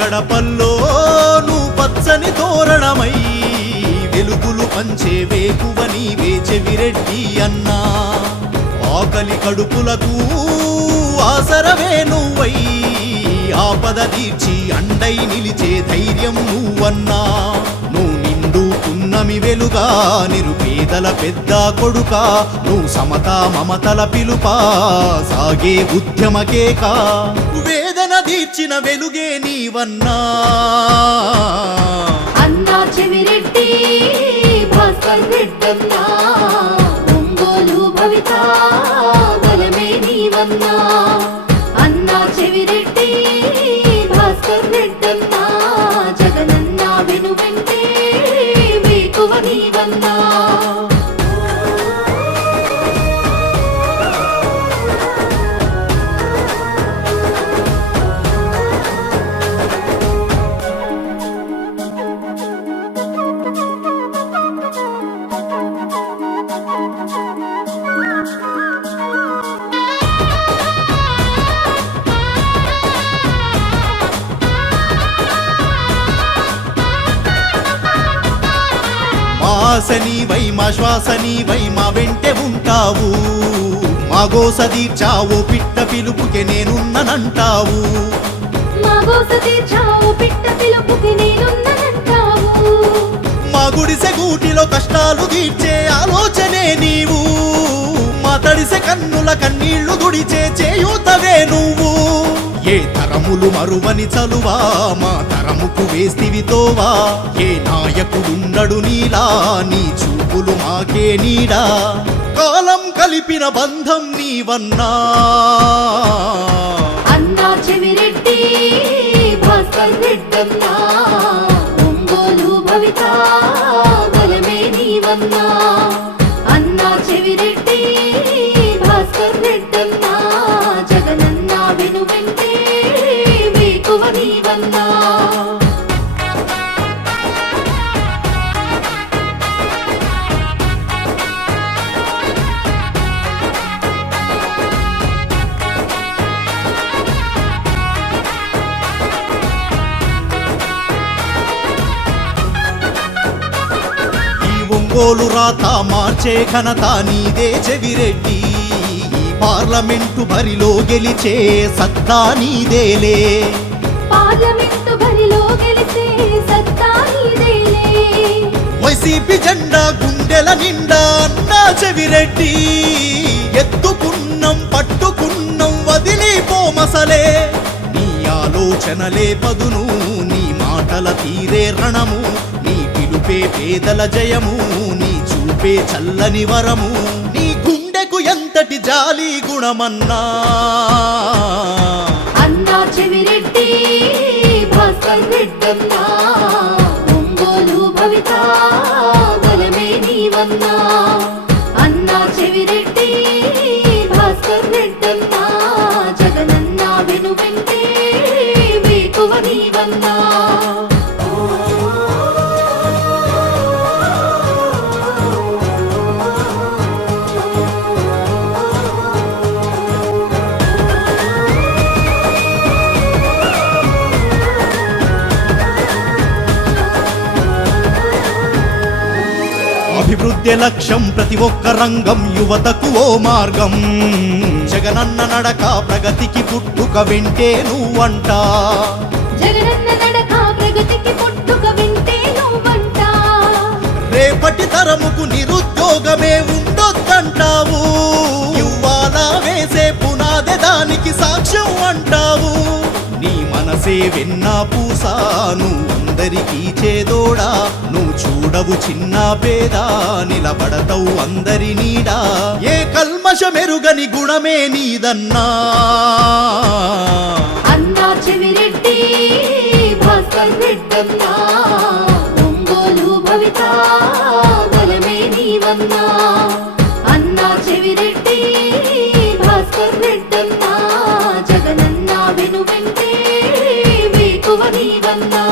గడపల్లో నువ్వు పచ్చని తోరణమై వెలుగులు పంచే వేకువ నీవే చెవిరెడ్డి అన్నా ఆకలి కడుపులకు ఆసరవే నువ్వై ఆపద తీర్చి అండై నిలిచే ధైర్యం నువ్వన్నా నువ్వు నిండు పున్నమి వెలుగా నిరుపేదల పెద్ద కొడుక నువ్వు సమతా మమతల పిలుపా సాగే ఉద్యమకేక వేదన తీర్చిన వెలుగే నీవన్నా అన్నా చెవిరెడ్డి భాస్కర్ రెడ్డన్నా ఒంగోలు భవిత బలమే నీవన్నా అన్నా చెవిరెడ్డి భాస్కర్ రెడ్డన్నా జగనన్న వెనువెంటే వేకువ నీవన్నా ఆశనీవై మా శ్వాసనీవై మా వెంటే ఉంటావు మా గోస తీర్చావు పిట్ట పిలుపుకే నేనున్ననంటావు మా గోస తీర్చావు పిట్ట పిలుపుకి నేనున్ననంటావు మా గుడిసె గూటిలో కష్టాలు తీర్చే ఆలోచనే నీవు మా తడిసె కన్నుల కన్నీళ్లు దుడిచే చేయూతవే నువ్వు ఏ తరములు మరువని చలువా మా తరముకు వేస్తివితోవా ఏ నాయకుడుండడు నీలా నీ చూపులు మాకే నీడా కాలం కలిపిన బంధం నీవన్నా అన్నా చెవిరెడ్డి భాస్కర్ రెడ్డన్నా ఒంగోలు భవిత బలమే నీవన్నా అన్నా చెవిరెడ్డి భాస్కర్ రెడ్డన్నా జగనన్న వెనువెంటే వేకువ నీవన్నా ఒంగోలు రాత మార్చే ఘనత నీదే చెవిరెడ్డి ఈ పార్లమెంటు బరిలో గెలిచే సత్తా నీదేలే పార్లమెంటు బరిలో గెలిచే సత్తా నీదేలే వైసీపీ జెండా గుండెల నిండా అన్నా చెవిరెడ్డి ఎత్తుకున్నం పట్టుకున్నం వదిలిపోమసలే నీ ఆలోచనలే పదును నీ మాటల తీరే రణము నీ పిలుపే పేదల జయము నీ చూపే చల్లని వరము నీ గుండెకు ఎంతటి జాలి గుణమన్నా అన్నా చెవిరెడ్డి భాస్కర్ రెడ్డన్నా ఒంగోలు భవిత బలమే నీవన్నా అన్నా చెవిరెడ్డి భాస్కర్ రెడ్డన్నా జగనన్న వెనువెంటే వేకువ నీవన్నా అభివృద్ధి లక్ష్యం ప్రతి ఒక్క రంగం యువతకు ఓ మార్గం జగనన్న నడక ప్రగతికి పుట్టుక వింటే నువ్వంట జగనన్న నడక ప్రగతికి పుట్టుక వింటే నువ్వంట రేపటి తరముకు నిరుద్యోగమే ఉండొద్దంటావు ఇవ్వాల వేసే పునాది దానికి సాక్ష్యం అంటావు నీ మనసే వెన్నా పూసా నువ్వు అందరికీ చేదోడా నువ్వు చూడవు చిన్న పేద నిలబడతావు అందరి నీడా ఏ కల్మషమెరుగని గుణమే నీదన్నా అన్నా చెవిరెడ్డి భాస్కర్ రెడ్డన్నా ఒంగోలు భవిత బలమే నీవన్నా అన్నా చెవిరెడ్డి భాస్కర్ రెడ్డన్నా జగనన్న వెనువెంటే వేకువ నీవన్నా